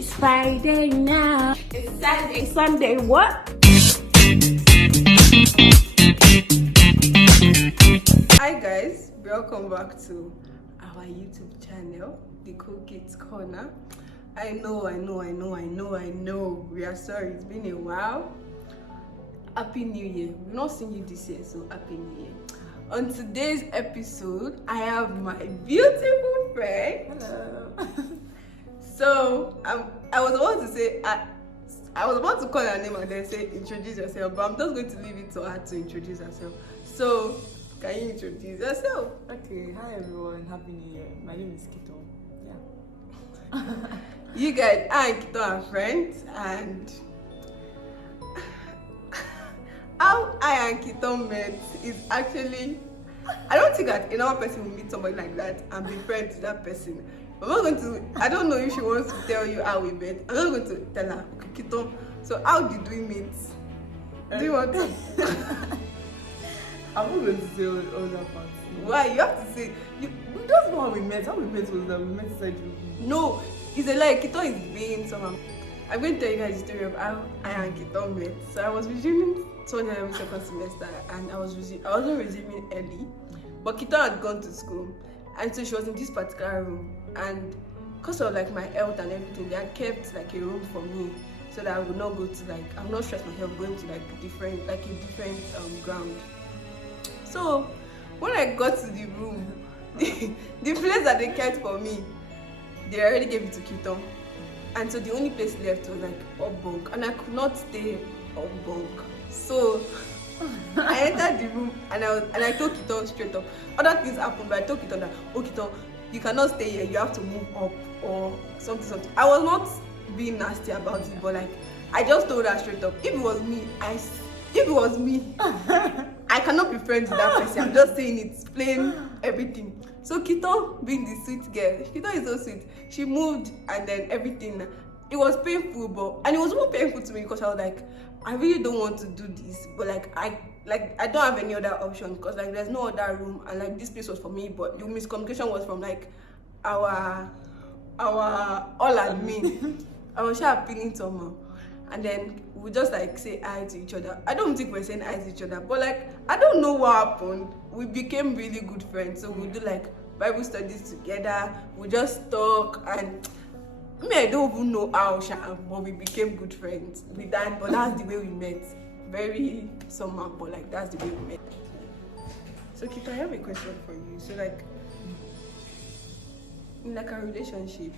It's Friday now. It's Saturday, Sunday, what? Hi guys, welcome back to our YouTube channel, The Cool Kids Corner. I know. We are sorry, it's been a while. Happy New Year. We've not seen you this year, so Happy New Year. On today's episode, I have my beautiful friend. Hello. So I was about to say I was about to call her name and then say introduce yourself, but I'm just going to leave it to her to introduce herself. So can you introduce yourself? Okay, hi everyone, Happy New Year. My name is Kito. Yeah. You guys, I and Kito are friends, and how I and Kito met is actually, I don't think that another person will meet somebody like that and be friends with that person. I'm not going to, I don't know if she wants to tell you how we met. I'm not going to tell her, okay, Kito, so how did we meet? Do you want to? I'm not going to say all that part. Why? You have to say, We don't know how we met. How we met was that we met inside the room. no, it's a lie. Kito is being somehow. I'm going to tell you guys the story of how I and Kito met. So I was resuming 211 second semester, and I wasn't resuming early, but Kito had gone to school, and so she was in this particular room, and because of like my health and everything, they had kept like a room for me so that I would not go to I would not stress myself going to a different ground. So when I got to the room, the place that they kept for me, they already gave it to Kito. And so the only place left was up bunk, and I could not stay up bunk. So I entered the room and I told Kito straight up. Other things happened, but I told Kito that, oh Kito, you cannot stay here, you have to move up or something. I was not being nasty about it, but I just told her straight up. If it was me, I cannot be friends with that person. I'm just saying it, plain everything. So Kito, being the sweet girl, Kito is so sweet. She moved and then everything. It was painful, and it was more painful to me because I was like, I really don't want to do this, but I don't have any other option because there's no other room, and this place was for me, but the miscommunication was from our all admin. I was sure appealing to her, and then we just say hi to each other. I don't think we're saying hi to each other, but I don't know what happened. We became really good friends, so we do Bible studies together. We just talk, and I don't even know how, but we became good friends with that. But that's the way we met. Very somehow, but that's the way we met. So Kito, I have a question for you. So in a relationship,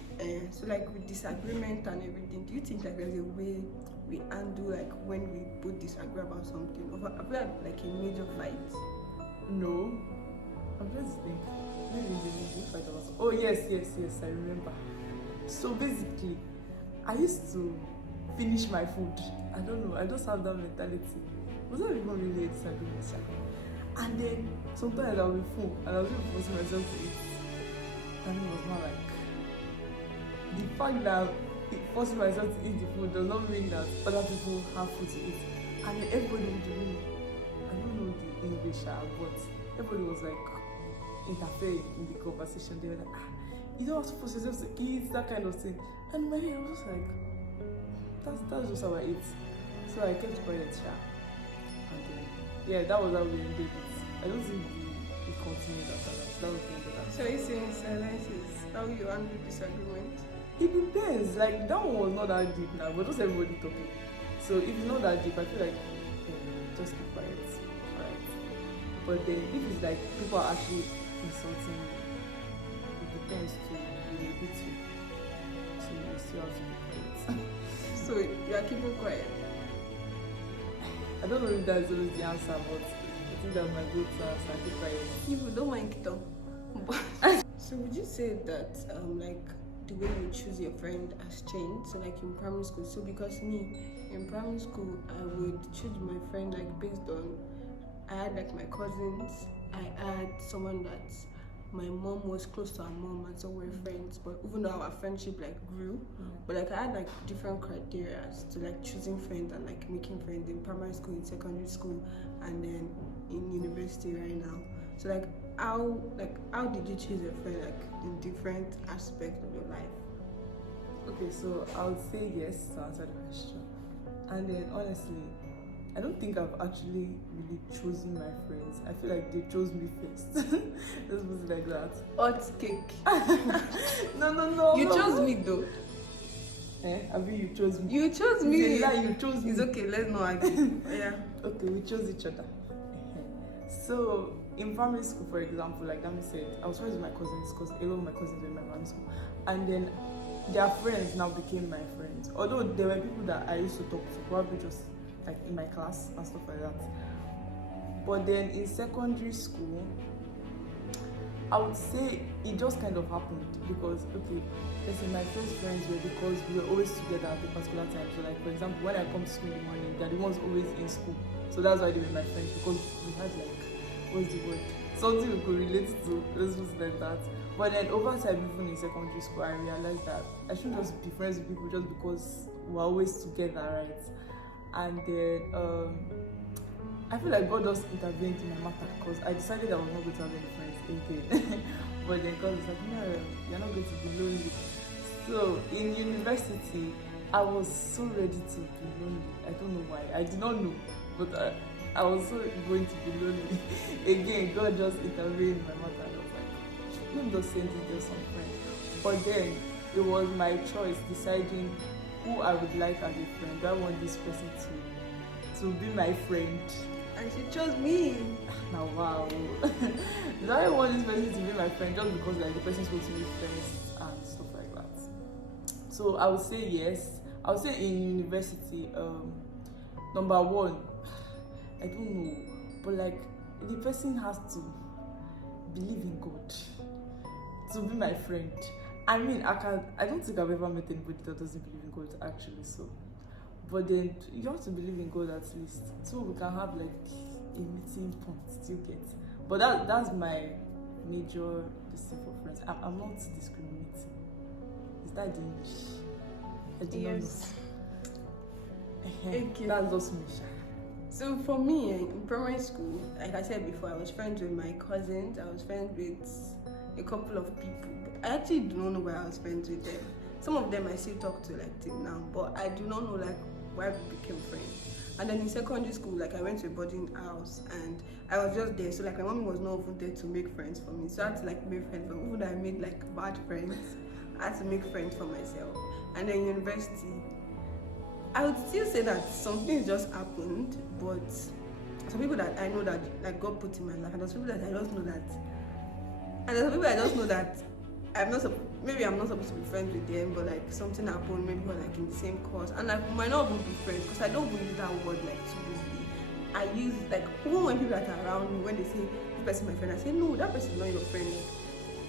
so with disagreement and everything, do you think there's a way we handle when we both disagree about something? Or have we had a major fight? No. I'm just thinking. Maybe we fight about something. Oh yes, I remember. So basically, I used to finish my food. I don't know, I just have that mentality. Was not even really a disagreement. And then sometimes I'll be full and I'll just force myself to eat. And it was not the fact that forcing myself to eat the food does not mean that other people have food to eat. And then everybody in the room, I don't know the English, but everybody was interfering in the conversation. They were like, you don't have to force yourself to eat, that kind of thing. And in my head, I was just that's just how I eat. So I kept quiet, and that was how we ended it. I don't think we continued after that. That was the end of that. So you're saying silence is how you handle disagreement? It depends. That one was not that deep now, but just everybody talking. So if it's not that deep, I feel just keep quiet. Alright. But then if it's people are actually insulting you, it depends to really beat you. So you still have to be quiet. So you are keeping quiet? I don't know if that's always the answer, but I think that's my good answer. Keep quiet. People don't mind Kito. So would you say that the way you choose your friend has changed? So in primary school, so because me in primary school I would choose my friend based on, I had my cousins, I had someone that my mom was close to her mom, and so we're friends. But even though our friendship grew, but I had different criteria to choosing friends and making friends in primary school, in secondary school, and then in university right now. So how did you choose a friend in different aspects of your life? Okay, so I would say yes to answer the question. And then honestly, I don't think I've actually really chosen my friends. I feel like they chose me first. Let's put it like that. Hot cake. No. You chose me though. I mean, you chose me. You chose me. It's a lie, you chose me. It's okay, let's not argue. Yeah. Okay, we chose each other. So in primary school, for example, like Dami said, I was friends with my cousins because a lot of my cousins were in my primary school, and then their friends now became my friends. Although there were people that I used to talk to, probably just like in my class and stuff like that. But then in secondary school, I would say it just kind of happened because, okay, listen, my first friends were because we were always together at a particular time. So like, for example, when I come to school in the morning, they're the ones always in school. So that's why they were my friends, because we had like, what's the word? Something we could relate to, let's just like that. But then over time, even in secondary school, I realized that I shouldn't just be friends with people just because we're always together, right? And then I feel like God just intervened in my matter because I decided I was not going to have any friends again. But then God was like, no, you're not going to be lonely. So in university, I was so ready to be lonely. I don't know why. I did not know, but I was so going to be lonely. Again, God just intervened in my matter. And I was like, let me just send it to some friends. But then it was my choice deciding who I would like as a friend. Do I want this person to be my friend? And she chose me. Now, wow. Do I want this person to be my friend just because like the person supposed to be friends and stuff like that? So I would say yes. I would say in university, number one, I don't know, but like the person has to believe in God to be my friend. I mean, I don't think I've ever met anybody that doesn't believe in God actually. So, but then you have to believe in God at least, so we can have like a meeting point. Still get, but that's my major decision for friends. I'm not discriminating. Is that the English? I do Yes. not know. Okay. That's just me. So for me, in primary school, like I said before, I was friends with my cousins. I was friends with a couple of people. But I actually do not know why I was friends with them. Some of them I still talk to like till now, but I do not know like why we became friends. And then in secondary school, like I went to a boarding house and I was just there. So like my mom was not even there to make friends for me. So I had to like make friends for me. Even though I made like bad friends, I had to make friends for myself. And then university, I would still say that some things just happened, but some people that I know that like God put in my life, and there's people that I just know that, and there's people I just know that maybe I'm not supposed to be friends with them, but like something happened, maybe we're like in the same course, and like we might not even be friends because I don't even use that word like too easily. I use like even when people that are around me, when they say this person is my friend, I say no, that person is not your friend. Like,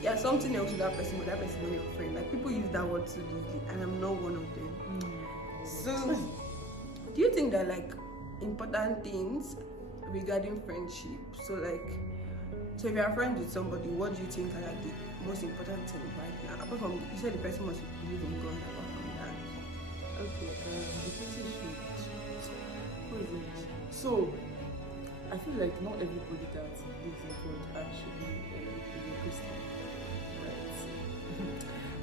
yeah, something else with that person, but that person is not your friend. Like people use that word too easily, and I'm not one of them. So, do you think that like important things regarding friendship? So if you are friends with somebody, what do you think are like the most important things right now? Apart from you said the person must believe in God. Apart from that, Okay, the person should. What is it? So, I feel like not everybody that believes in God actually is a Christian, right?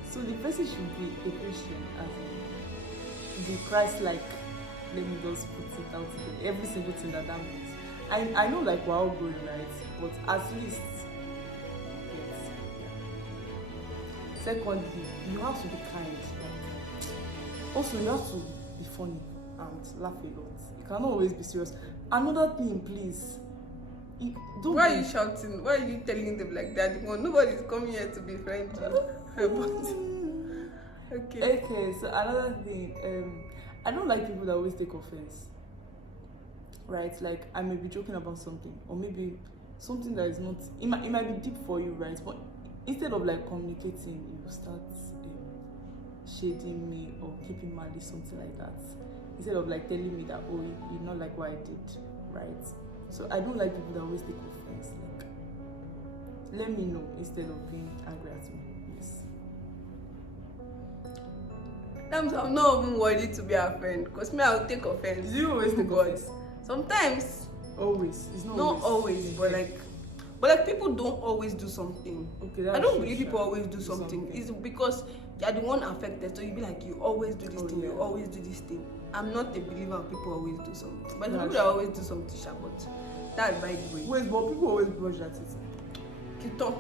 So the person should be a Christian as in the Christ-like. Let me just put it out there. Every single thing that means. I know like we're all going right, but at least yes. Secondly, you have to be kind. Like, also, you have to be funny and laugh a lot. You cannot always be serious. Another thing, please. Don't why be- are you shouting? Why are you telling them like that? Well, nobody's coming here to be friends with. Okay. Okay, so another thing, I don't like people that always take offense. Right? Like I may be joking about something, or maybe something that is not. It might be deep for you, right? But instead of like communicating, you start shading me or keeping malice, something like that. Instead of like telling me that you not like what I did, right? So I don't like people that always take offense. Like, let me know instead of being angry at me. Yes. I'm not even worthy to be a friend because me, I'll take offense. You always take God. offense. Sometimes, Always. It's not always, but like people don't always do something. Okay, I don't believe people always do something. It's because you're the one affected, so you be like, you always do this thing, yeah. you always do this thing. I'm not a believer of people always do something, but That's people that always do something, but that's by the way. Wait, but people always brush their teeth. Kito.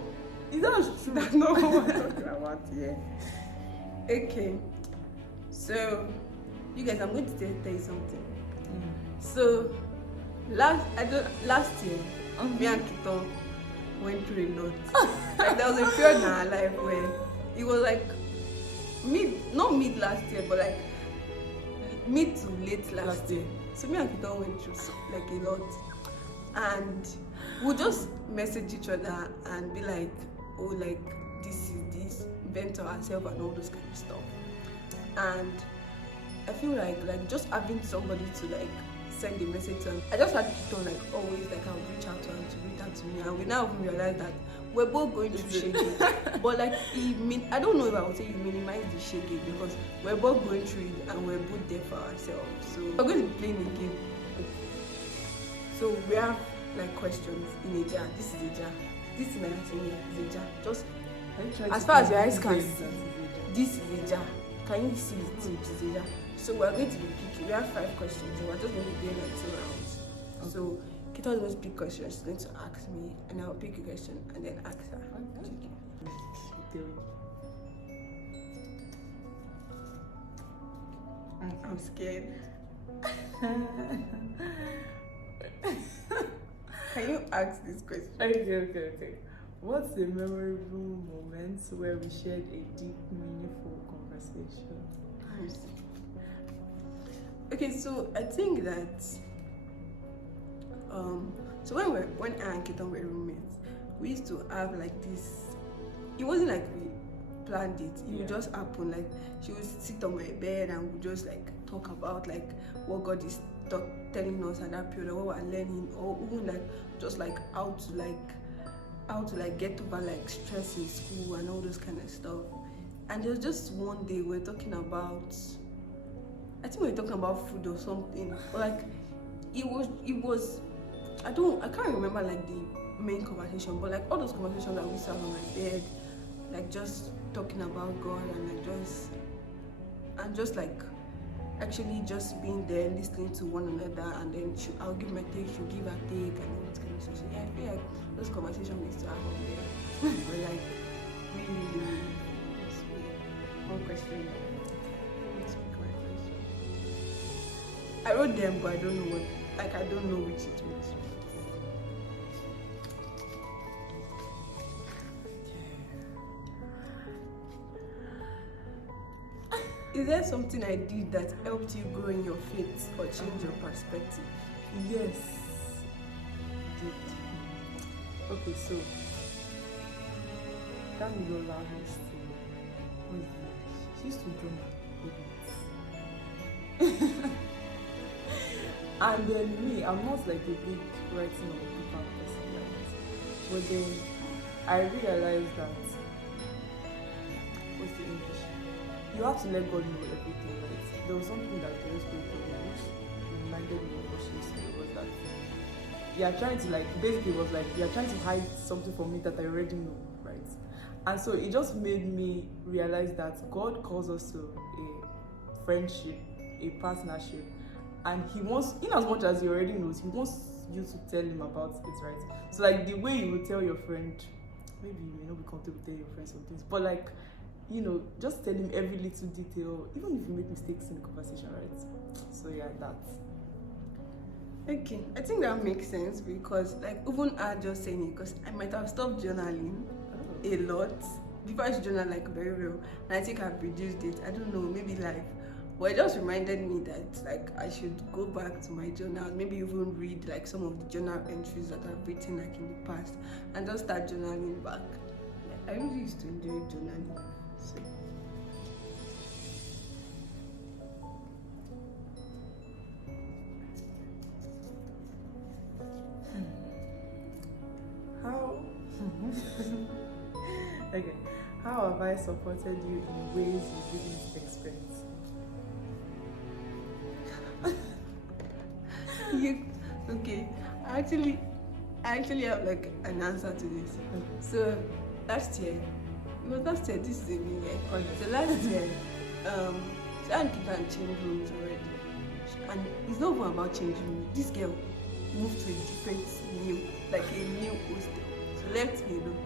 Is that true? That's not what we're talking about here. Okay, so you guys, I'm going to tell you something. So last year, me and Kito went through a lot. Like there was a period in our life where it was like not mid last year, but like mid to late last year. So me and Kito went through like a lot, and we'll just message each other and be like, oh, like this is this, vent to ourselves and all those kind of stuff. And I feel like just having somebody to like send a message to him. I just had Kito like always like I would reach out to him to reach out to me, and we now even realize that we're both going through shaking. But like I don't know if I would say you minimize the shaking, because we're both going through it and we're both there for ourselves. So we're going to be playing a game. So we have like questions in a jar. This is a jar. This is my thing here is a jar. Just as far as your eyes can see, this is a jar. Can you see it? It is a jar. So we're going to be picking. We have 5 questions, and we're just going to be doing like 2 rounds. Okay. So Kito is going to pick questions. She's going to ask me, and I'll pick a question and then ask her. Okay. I'm scared. Can you ask this question? Okay. What's a memorable moment where we shared a deep, meaningful conversation? Okay, so I think that so when I and Keton were roommates, we used to have like this. It wasn't like we planned it. It would just happen. Like she would sit on my bed and we just like talk about like what God is telling us at that period, what we're learning, or even like just like how to get over like stress in school and all those kind of stuff. And there was just one day we were talking about, I think we were talking about food or something, but like it was I can't remember like the main conversation, but like all those conversations that we sat on my bed, like just talking about God and like just like actually just being there, listening to one another, and then I'll give my take, she'll give her take, and all that kind of stuff. So yeah, I feel like those conversations we used to have on there were like really sweet. One question. I wrote them, but I don't know which it was. Is there something I did that helped you grow in your faith or change your perspective? Yes. Did. Okay, so Damilola she used to draw my babies. And then me, I'm not like a big writing on paper person, right? But then I realized that what's the English? You have to let God know everything, right? There was something that the Holy Spirit told me, which reminded me of what she used to do, was that you are trying to basically was like, you are trying to hide something from me that I already know, right? And so it just made me realize that God calls us to a friendship, a partnership, and He wants, in as much as He already knows, He wants you to tell Him about it, right? So like the way you would tell your friend, maybe you may not be comfortable telling your friend some things, but like, you know, just tell him every little detail, even if you make mistakes in the conversation, right? So yeah, that. Okay, I think that makes sense, because like even I just saying it, because I might have stopped journaling a lot before. I used to journal like very well, and I think I've reduced it. I don't know, maybe like, but it just reminded me that like I should go back to my journal, maybe even read like some of the journal entries that I've written like in the past, and just start journaling back. I really used to enjoy journaling. So. How have I supported you in ways you didn't expect? Okay, I actually have like an answer to this. So last year But last year, this is a new year. Honestly. The last year, so I can change rooms already. And it's not even about changing room. This girl moved to a different new, like a new hostel. So left me alone.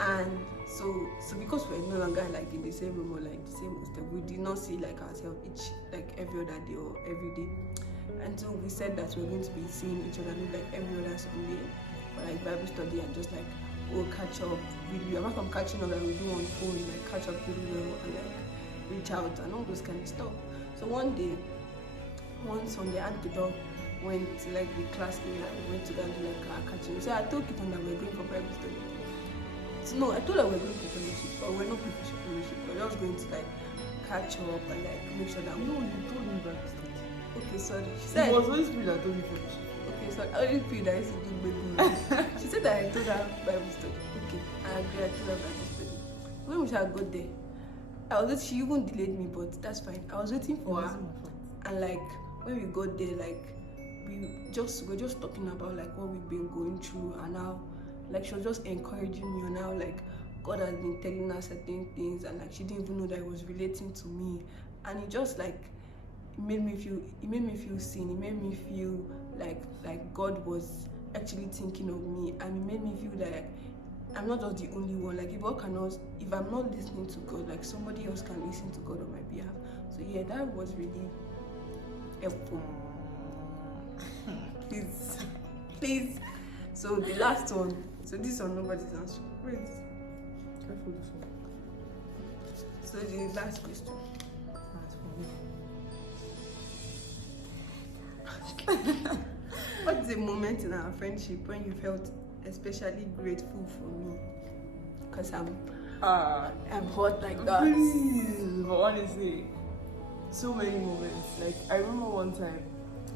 And so because we're no longer like in the same room or like the same hostel, we did not see like ourselves every other day or every day. And so we said that we're going to be seeing each other like every other Sunday for like Bible study and just like we'll catch up really well. Apart from catching up that we do on phone, like catch up really well and like reach out and all those kind of stuff. So one Sunday, Aunt Kido went to like the class area and we went to go and do like our catching. So I told Kiton that we're going for Bible study. So no, I told her we're going for fellowship, but we're not going for fellowship. We're just going to like catch up and like make sure that No, you told me Bible study. Okay, sorry. She It said was Holy Spirit that told me fellowship. okay, sorry. I only feel that I used to do Bible. She said that I told her Bible study. Okay, I agree. I told her Bible study. When we shall go there, she even delayed me, but that's fine. I was waiting for her, and like when we got there, like we're just talking about like what we've been going through and how like she was just encouraging me on how like God has been telling her certain things and like she didn't even know that it was relating to me, and it just like it made me feel seen. It made me feel like God was actually thinking of me, and it made me feel that like I'm not just the only one. Like if I'm not listening to God, like somebody else can listen to God on my behalf. So yeah, that was really helpful. Please. So the last one. So this one nobody's answer. Wait. Careful this one. So the last question. What's the moment in our friendship when you felt especially grateful for me? Because I'm hot like that. Please, but honestly, so many moments. Like I remember one time.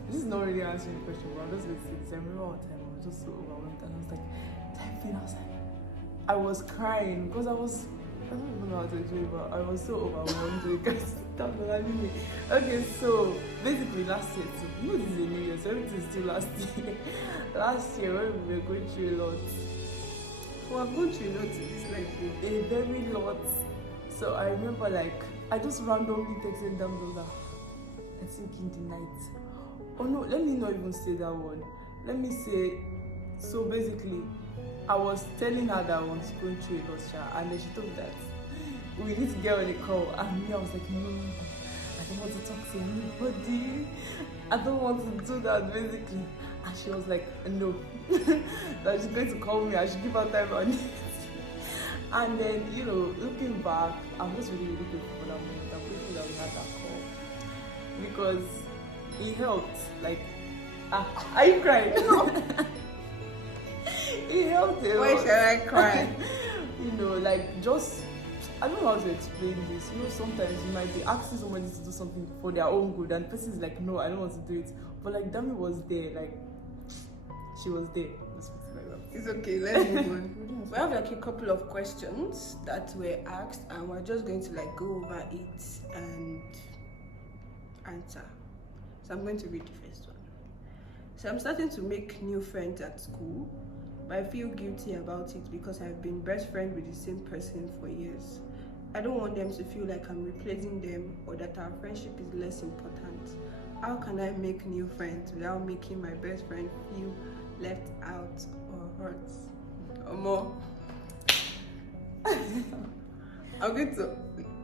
This is not really answering the question, but I'm just going to say this. I remember one time I was just so overwhelmed, and I was like, I was crying because I don't even know how to explain, but I was so overwhelmed because that was really me. Okay, so basically last year, so this is a new year, so everything is still last year. Last year when we were going through a lot. We have gone through a lot in this life. A very lot. So I remember like I just randomly texted them brother. I think in the night. Oh no, let me not even say that one. Let me say, so basically, I was telling her that I was going through a lot, and then she told me that we need to get on a call. And me, I was like, no, I don't want to talk to anybody. I don't want to do that, basically. And she was like, no, that she's going to call me. I should give her time on it. And then, looking back, I'm just really, really grateful for that moment. I'm grateful that we had that call because it helped. Like, are you crying? No. It helped a lot. Why should I cry? Like just, I don't know how to explain this. Sometimes you might be asking somebody to do something for their own good, and the person is like, no, I don't want to do it. But like, Dami was there. Like, she was there. It's okay, let's move on. We have like a couple of questions that were asked, and we're just going to like go over it and answer. So I'm going to read the first one. So I'm starting to make new friends at school, but I feel guilty about it because I've been best friends with the same person for years. I don't want them to feel like I'm replacing them or that our friendship is less important. How can I make new friends without making my best friend feel left out or hurt or more? I'm going to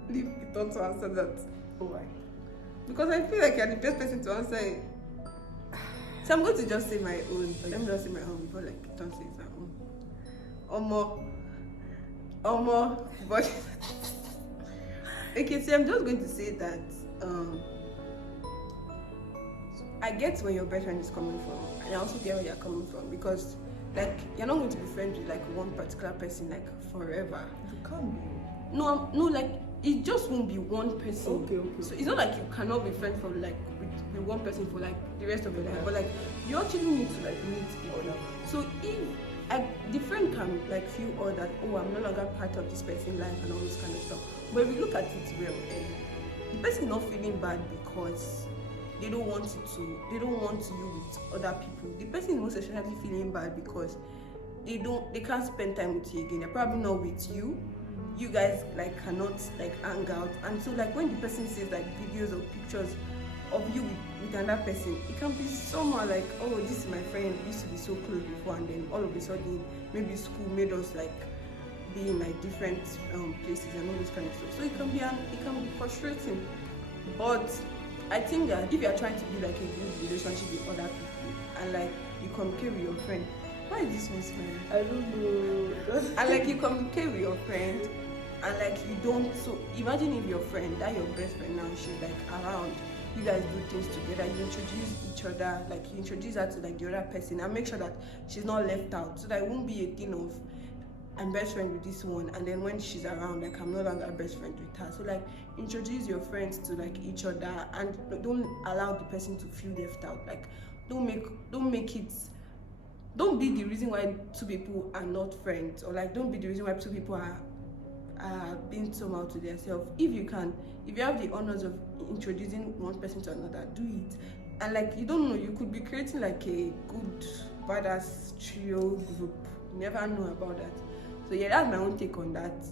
leave Kiton to answer that. Why? Because I feel like you're the best person to answer it. So I'm going to just say my own. Let me just say my own before like Kiton says her own. Omo. But okay, so I'm just going to say that I get where your best friend is coming from, and I also get where you're coming from, because like you're not going to be friends with like one particular person like forever. You can't be. No, like it just won't be one person. Okay. So it's not like you cannot be friends for like with one person for like the rest of your life, but like you actually need to like meet people. So if the friend can like feel all that, oh, I'm no longer part of this person's life and all this kind of stuff. But if you look at it well, the person is not feeling bad because they don't want you with other people. The person is most especially feeling bad because they can't spend time with you again. They're probably not with you. You guys like cannot like hang out, and so like when the person sees like videos or pictures of you with another person, it can be somehow like, oh, this is my friend, we used to be so close before, and then all of a sudden maybe school made us like be in like different places and all this kind of stuff. So it can be frustrating. But I think that if you are trying to build like a good relationship with other people and like you communicate with your friend, why is this one smiling? I don't know. And like you communicate with your friend and like you don't, so imagine if your friend, that your best friend now, she's like around, you guys do things together, you introduce each other, like you introduce her to like the other person and make sure that she's not left out, so that it won't be a thing of I'm best friend with this one and then when she's around, like I'm no longer best friend with her. So like introduce your friends to like each other and don't allow the person to feel left out. Like don't be the reason why two people are not friends, or like don't be the reason why two people are being somehow to themselves. If you have the honors of introducing one person to another, do it. And like you don't know, you could be creating like a good badass trio group. You never know about that. So yeah, that's my own take on that.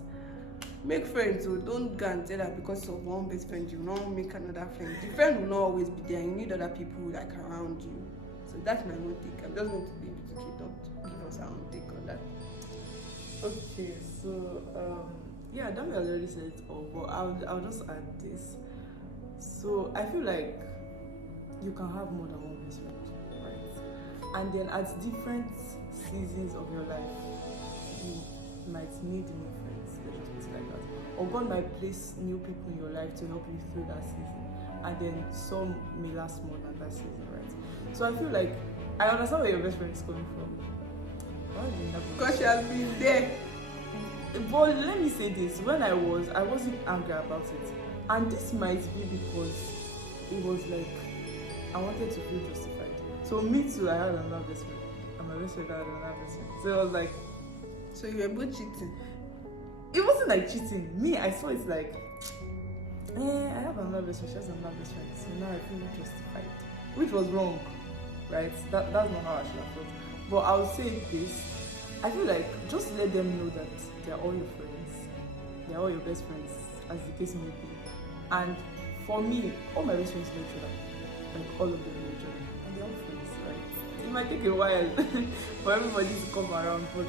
Make friends, so don't go and say that because of one best friend you will not make another friend. The friend will not always be there. You need other people like around you. So that's my own take. I'm just going to be able to don't give us our own take on that. Okay, so yeah, Dami already said it all, but I'll just add this. So I feel like you can have more than one best friend, right? And then at different seasons of your life, you might need new friends, let's just put it like that. Or God might place new people in your life to help you through that season. And then some may last more than that season, right? So I feel like I understand where your best friend is coming from. Because she has been there. But let me say this, when I wasn't angry about it. And this might be because it was like I wanted to feel justified. So me too, I had another best friend. And my best friend had another best friend. So it was like, so you were both cheating. It wasn't like cheating. Me, I saw it like I have another best friend, she has another best friend. So now I feel justified. Which was wrong. Right? That's not how I should have felt. But I'll say this. I feel like just let them know that they're all your friends. They're all your best friends, as the case may be. And for me, all my best friends know each other. Like all of them know each other. And they're all friends, right? It might take a while for everybody to come around, but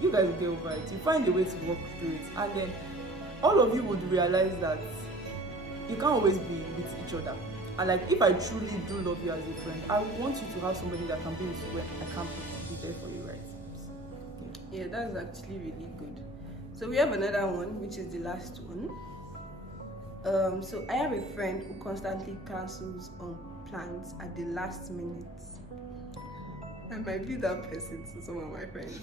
you guys will get over it. You find a way to work through it. And then all of you would realize that you can't always be with each other. And like if I truly do love you as a friend, I want you to have somebody that can be with you when I can't be there for you, right? Yeah, that's actually really good. So we have another one, which is the last one. So I have a friend who constantly cancels on plans at the last minute. I might be that person to some of my friends.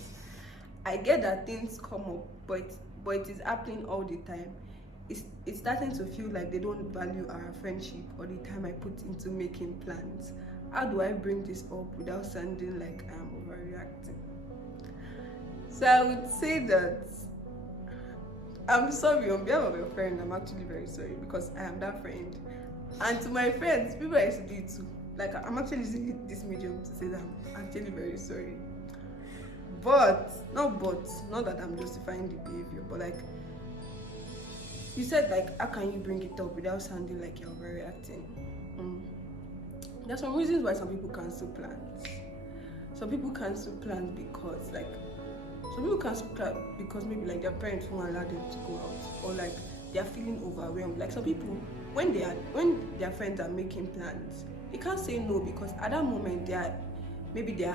I get that things come up, but it is happening all the time. It's starting to feel like they don't value our friendship or the time I put into making plans. How do I bring this up without sounding like I'm overreacting? So I would say that I'm sorry on behalf of your friend. I'm actually very sorry because I am that friend. And to my friends, people I used to do it too. Like I'm actually using this medium to say that I'm actually very sorry. Not that I'm justifying the behavior, but like you said, like how can you bring it up without sounding like you're overreacting? There's some reasons why some people cancel plans. Some people cancel plans because maybe like their parents won't allow them to go out, or like they're feeling overwhelmed. Like some people, when their friends are making plans, they can't say no because at that moment they are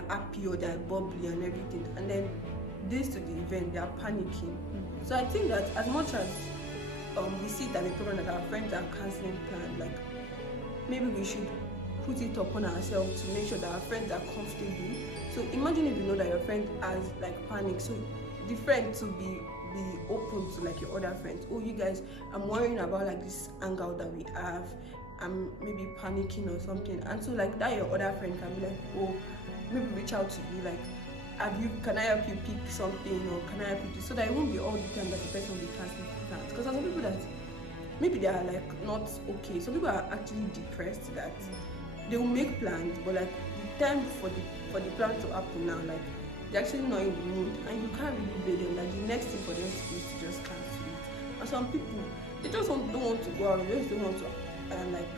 happy or they're bubbly and everything, and then days to the event they are panicking. So I think that as much as we see that the problem that our friends are cancelling plans, like maybe we should put it upon ourselves to make sure that our friends are comfortable. So imagine if you know that your friend has like panic, so the friend to be open to like your other friends. Oh, you guys, I'm worrying about like this hangout that we have. I'm maybe panicking or something, and so like that your other friend can be like, oh, maybe reach out to you like, can I help you pick something, or can I help you do, so that it won't be all the time that the person will be canceling plans. Because there's some people that maybe they are like not okay. Some people are actually depressed that they will make plans, but like the time for the plan to happen now, like they're actually not in the mood, and you can't really blame them. Like the next thing for them to do is to just cancel it. And some people, they just don't want to go out, they just don't want to like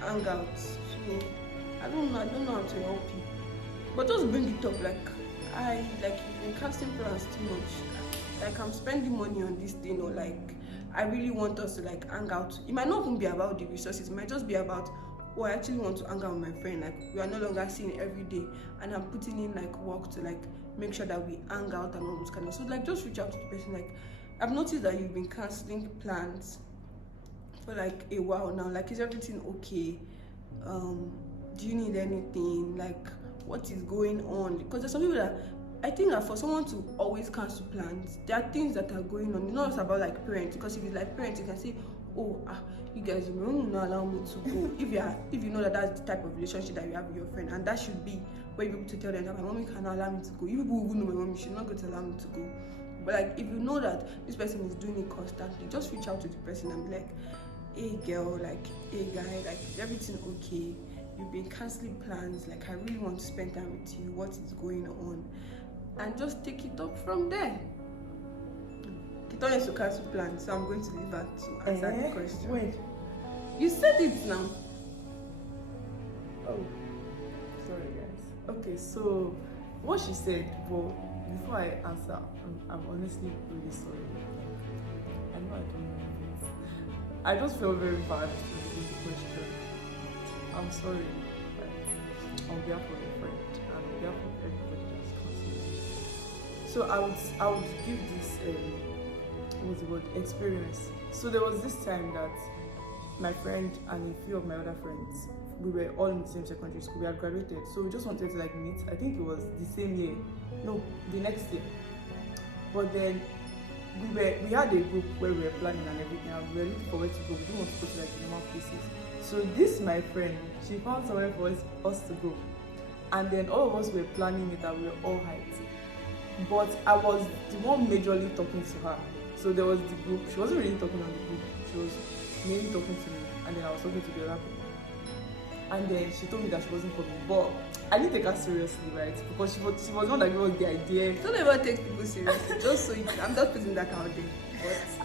hang out. So I don't know how to help you. But just bring it up, like you've been casting plans too much. Like I'm spending money on this thing, or like I really want us to like hang out. It might not even be about the resources, it might just be about, oh, I actually want to hang out with my friend. Like we are no longer seeing every day, and I'm putting in like work to like make sure that we hang out and all those kind of. So like just reach out to the person. Like I've noticed that you've been canceling plans for like a while now. Like, is everything okay? Do you need anything? Like, what is going on? Because there's some people that I think that for someone to always cancel plans, there are things that are going on. It's not just about like parents, because if it's like parents, you can say, oh, you guys will not allow me to go. If you know that that's the type of relationship that you have with your friend, and that should be where you be able to tell them that my mommy cannot allow me to go. You people who know my mommy should not go to allow me to go. But like if you know that this person is doing it constantly, just reach out to the person and be like, hey girl, like hey guy, like is everything okay? You've been canceling plans, like I really want to spend time with you. What is going on? And just take it up from there. Kiton is to cancel plans, so I'm going to leave her to answer the question. Wait. You said it now. Oh, sorry guys. Okay, so what she said, but before I answer, I'm honestly really sorry. I know I don't know this. I just feel very bad for the question. I'm sorry, but on behalf of your friend and on behalf of everybody that's considering. So I would give this what's the word, experience. So there was this time that my friend and a few of my other friends, we were all in the same secondary school. We had graduated, so we just wanted to like meet. I think it was the same year, no, the next year. But then we had a group where we were planning and everything, and we were looking forward to go. We didn't want to go to like normal places. So this my friend, she found somewhere for us to go, and then all of us were planning it and we were all hyped. But I was the one majorly talking to her. So there was the group. She wasn't really talking on the group. She was mainly talking to me, and then I was talking to the other people. And then she told me that she wasn't coming, but I didn't take her seriously, right? Because she was not like what the idea. Don't ever take people seriously. Just so I'm just putting that out there.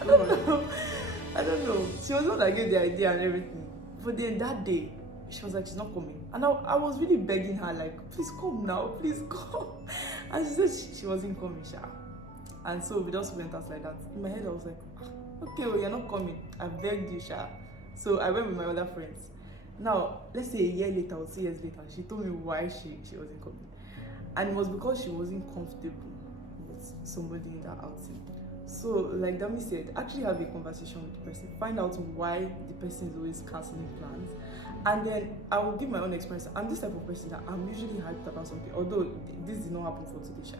But I don't know. She was not like the idea and everything. But then that day, she was like, she's not coming. And I was really begging her, like, please come now, please come. And she said she wasn't coming, Sha. And so we just went out like that. In my head, I was like, okay, well, you're not coming. I begged you, Sha. So I went with my other friends. Now, let's say a year later or 2 years later, she told me why she wasn't coming. And it was because she wasn't comfortable with somebody in that outing. So, like Dami said, actually have a conversation with the person, find out why the person is always cancelling plans, and then I will give my own experience. I'm this type of person that I'm usually hyped about something, although this did not happen for today, Sha.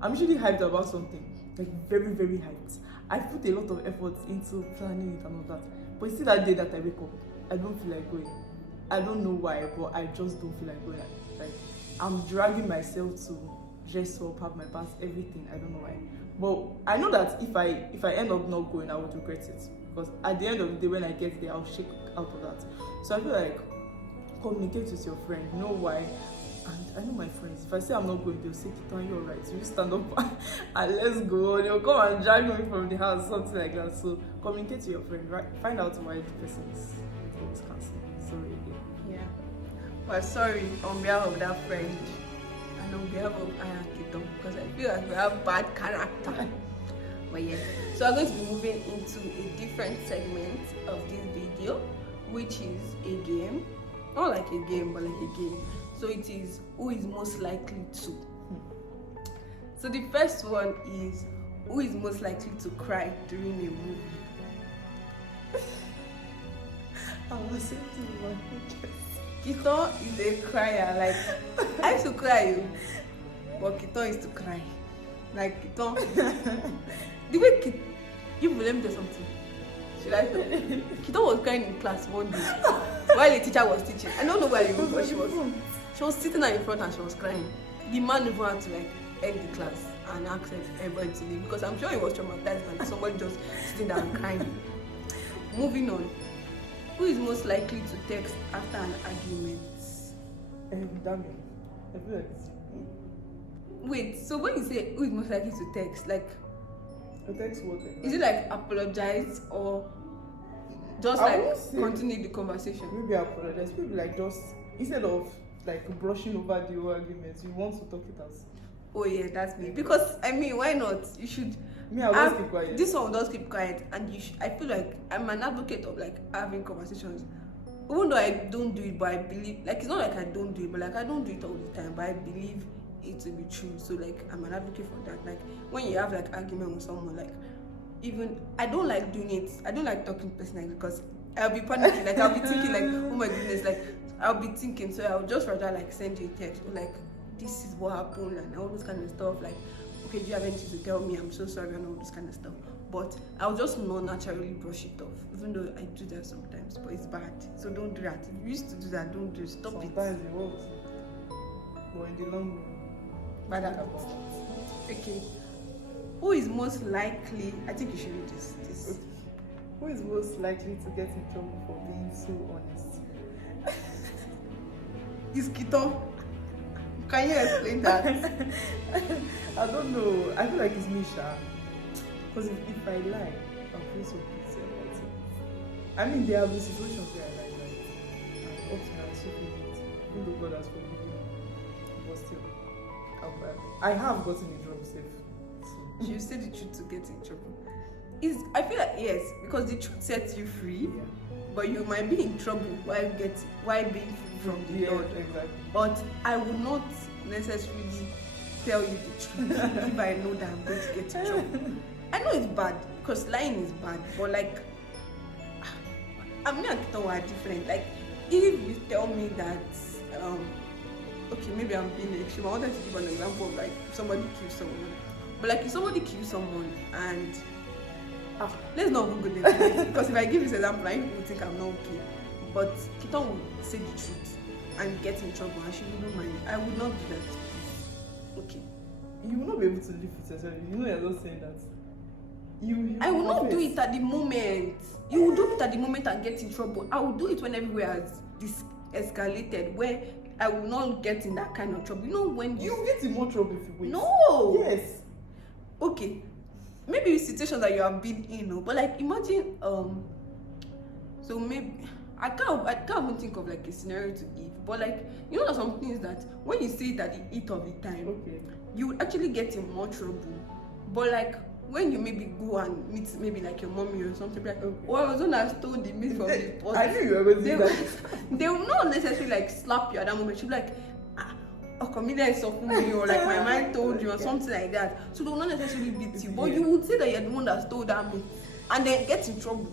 I'm usually hyped about something, like very, very hyped. I put a lot of effort into planning it and all that. But you see that day that I wake up, I don't feel like going. I don't know why, but I just don't feel like going. Like I'm dragging myself to dress up, have my bath, everything. I don't know why. But I know that if I end up not going, I would regret it. Because at the end of the day, when I get there, I'll shake out of that. So I feel like communicate with your friend, know why. And I know my friends, if I say I'm not going, they'll say, Kitan, you're right. So you stand up and let's go. They'll come and drag me from the house, something like that. So communicate to your friend, right? Find out why the person is always canceling. Sorry again. Yeah. But sorry on behalf of that friend and on behalf of Ayakiton, because I feel like we have bad character. But yeah. So I'm going to be moving into a different segment of this video, which is a game. Not like a game, but like a game. So it is who is most likely to. So the first one is who is most likely to cry during a movie. I was saying to my Kiton is a crier. Like I used to cry, but Kiton is to cry. Like Kiton, the way you let me tell something. Should I tell? Kiton was crying in class one day while the teacher was teaching. I don't know where he was, but she was sitting at in front and she was crying. The man even had to like end the class and ask everybody to leave because I'm sure he was traumatized and somebody just sitting there and crying. Moving on. Who is most likely to text after an argument? Damn. I feel like it's Wait, so when you say who is most likely to text, like, A text what? is it like apologize or just I like won't say- continue the conversation? Maybe I apologize. Maybe like just instead of like brushing over the whole argument, you want to talk it out. Oh yeah, that's me. Because I mean, why not? You should. Me, I will just keep quiet. This one does keep quiet, and you. I feel like I'm an advocate of like having conversations. Even though I don't do it, but I believe, like, it's not like I don't do it, but like I don't do it all the time, but I believe it to be true. So like I'm an advocate for that. Like when you have like argument with someone, like even I don't like doing it. I don't like talking personally because I'll be panicking. Like I'll be thinking like, oh my goodness, like I'll be thinking. So I'll just rather like send you a text or like, this is what happened and all this kind of stuff. Like, okay, do you have anything to tell me? I'm so sorry and all this kind of stuff. But I'll just not naturally brush it off, even though I do that sometimes. But it's bad, so don't do that. If you used to do that, don't do it. Stop Sometimes it. it works, but in the long run, Bad think habit. about it. Okay. Who is most likely? I think you should read this. Who is most likely to get in trouble for being so honest? Is Kito? Can you explain that? I don't know. I feel like it's me, Sha. Because if I lie, I'll feel so guilty about it. I mean, there have been situations where I lie, right? And up to now, I still feel guilty. Even though God has forgiven me. But still, I have gotten in trouble safe. So, You say the truth to get in trouble. I feel like yes, because the truth sets you free, yeah. but you might be in trouble while being free from the Lord. Exactly. But I would not necessarily tell you the truth if I know that I'm going to get in trouble. I know it's bad because lying is bad, but like, I mean, and Kito are different. Like, if you tell me that, okay, maybe I'm being extreme. I wanted to give an example of like somebody kills someone, but like if somebody kills someone and let's not even go there because if I give this example, I will think I'm not okay. But Kito will say the truth and get in trouble, and she wouldn't mind. I would not do that. Okay. You will not be able to live with yourself. You know, you're not saying that. You I will not confess. do it at the moment. You will do it at the moment and get in trouble. I will do it when everywhere has escalated, where I will not get in that kind of trouble. You know when You will get in more trouble if you wait. No. Yes. Okay. Maybe situations that you have been in, no, but like imagine so maybe I can't even think of like a scenario to give, but like you know, there's some things that when you say it at the heat of the time, Okay. you would actually get in more trouble. But like when you maybe go and meet maybe like your mommy or something, like, oh, I was when I stole the meat from the pot. I knew you were going to They, do that. they will not necessarily like slap you at that moment. She'll be like, a comedian is off me, or like my mind told you, or something like that. So they will not necessarily beat you, but you would say that you're the one that stole that meat and then get in trouble.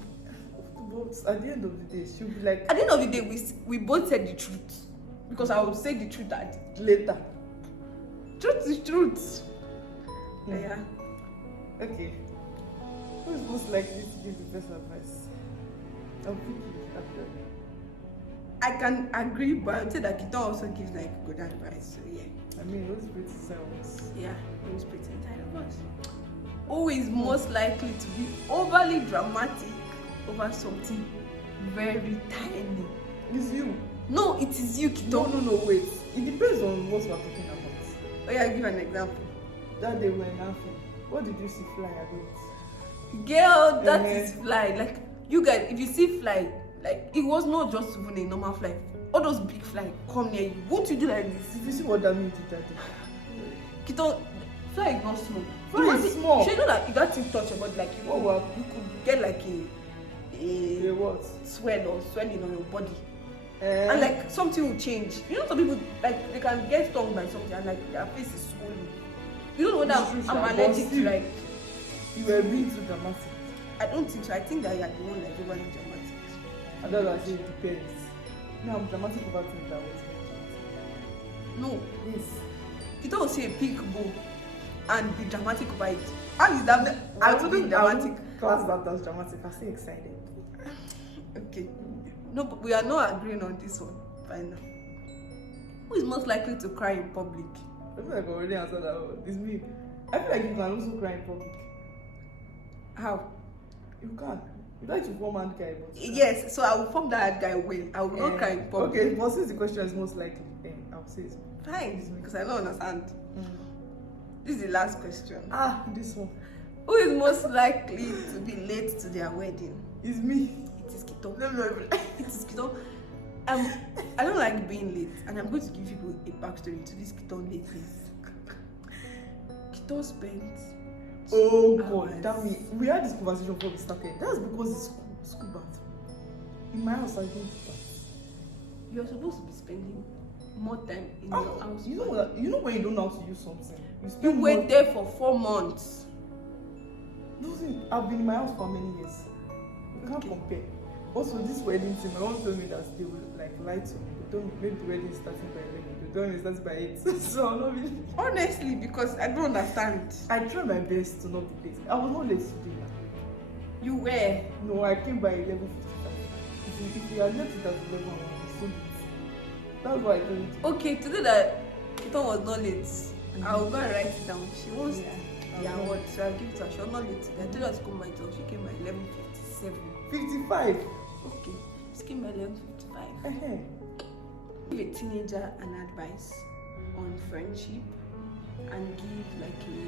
But at the end of the day, she'll be like, At the end of the day, we both said the truth, because I would say the truth at later. truth is truth. Hmm. Yeah. Okay. Who is most likely to give the best advice? I'm thinking actually. I can agree, but I would say that Kito also gives like good advice. So yeah. I mean, those pretty sounds. Yeah, Holy Spirit inside of us. Who is most likely to be overly dramatic over something very tiny? It's you. No, it is you, Kito. No, wait. It depends on what we're talking about. Oh yeah, I'll give an example. That day we were in Africa. What did you see fly about? Girl, that is fly. Like you guys, if you see fly, like it was not just even a normal fly. All those big fly come near you. Won't you do like this? If you see what that means did that day. Kito, fly is not small. Fly is small. You know that if that thing touch your body, like you could get like A what? swelling on your body. And like something will change. You know, some people like they can get stung by something and like their face is swollen. You don't know whether I'm allergic to like. You were being too dramatic. I don't think so. I think that you are the one like overly dramatic. I don't know. I say it depends. No, I'm dramatic about things that was No, Yes. you don't say a big bow and be dramatic about it. How is that? I wouldn't dramatic. Class that as dramatic. I say excited. Okay. No, but we are not agreeing on this one right now. Who is most likely to cry in public? I feel like I already answered that one. It's me. I feel like you can also cry in public. How? You can. You like to form hand guy, but Yes, so I will form that guy well. I will not cry in public. Okay, but since the question is most likely, then I'll say it's Fine, because I don't understand. This is the last question. This one Who is most likely to be late to their wedding? is me. It is Kito. No. It is Kito. I don't like being late, and I'm going to give people a backstory to this Kito lateness. Kito spent. Oh God, hours. damn it. We had this conversation before we started. That's because it's school bath. In my house, I don't do that. You're supposed to be spending more time in your house. You know when you don't know how to use something. You spend went more- there for 4 months. Listen, I've been in my house for many years. You can't compare. Also, this wedding thing, my mom told me that they will like lie to me. They told me maybe the wedding is starting by 11. They told me it starts by 8. So I'm not really. Honestly, because I don't understand. I tried my best to not be late. I was not late today. You were. No, I came by 11:55. If you had left it at 11, I would be so late. That's why I told you. Okay, today that Kito was not late. I'll go and write it down. She wants Yeah, what? So I'll give it to her. She was not late today. I told her to come by 12. She came by 11:57. 55. Okay, she came by 11:55. Give a teenager an advice on friendship and give like a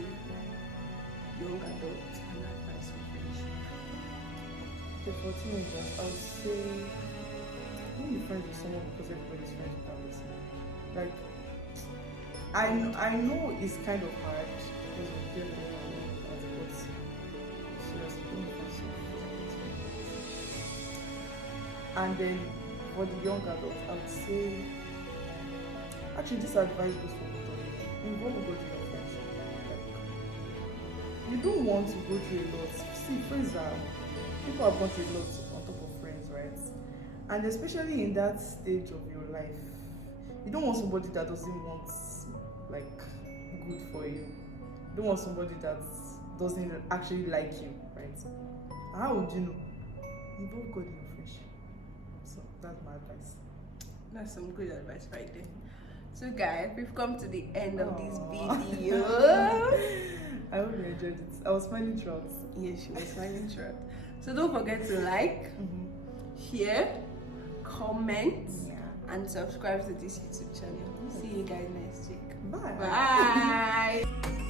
young adult an advice on friendship. Okay, for teenagers, I would say don't be friends with someone because everybody's friends with that person. Like, I know it's kind of hard because of the but seriously, don't be friends with that. And then for the young adult, I would say actually this advice goes for both of you. Involve God in your friendship. Like, you don't want to go through a lot. See, friends are people have gone through a lot on top of friends, right? And especially in that stage of your life, you don't want somebody that doesn't want like good for you. You don't want somebody that doesn't actually like you, right? And how would you know? Involve God in your friendship. So that's my advice. That's some good advice right there. So guys, we've come to the end of this Aww. video. I hope you enjoyed it. I was smiling throughout. Yes, she was smiling throughout. So don't forget to like, share, comment, and subscribe to this YouTube channel. See you guys next week. Bye. Bye.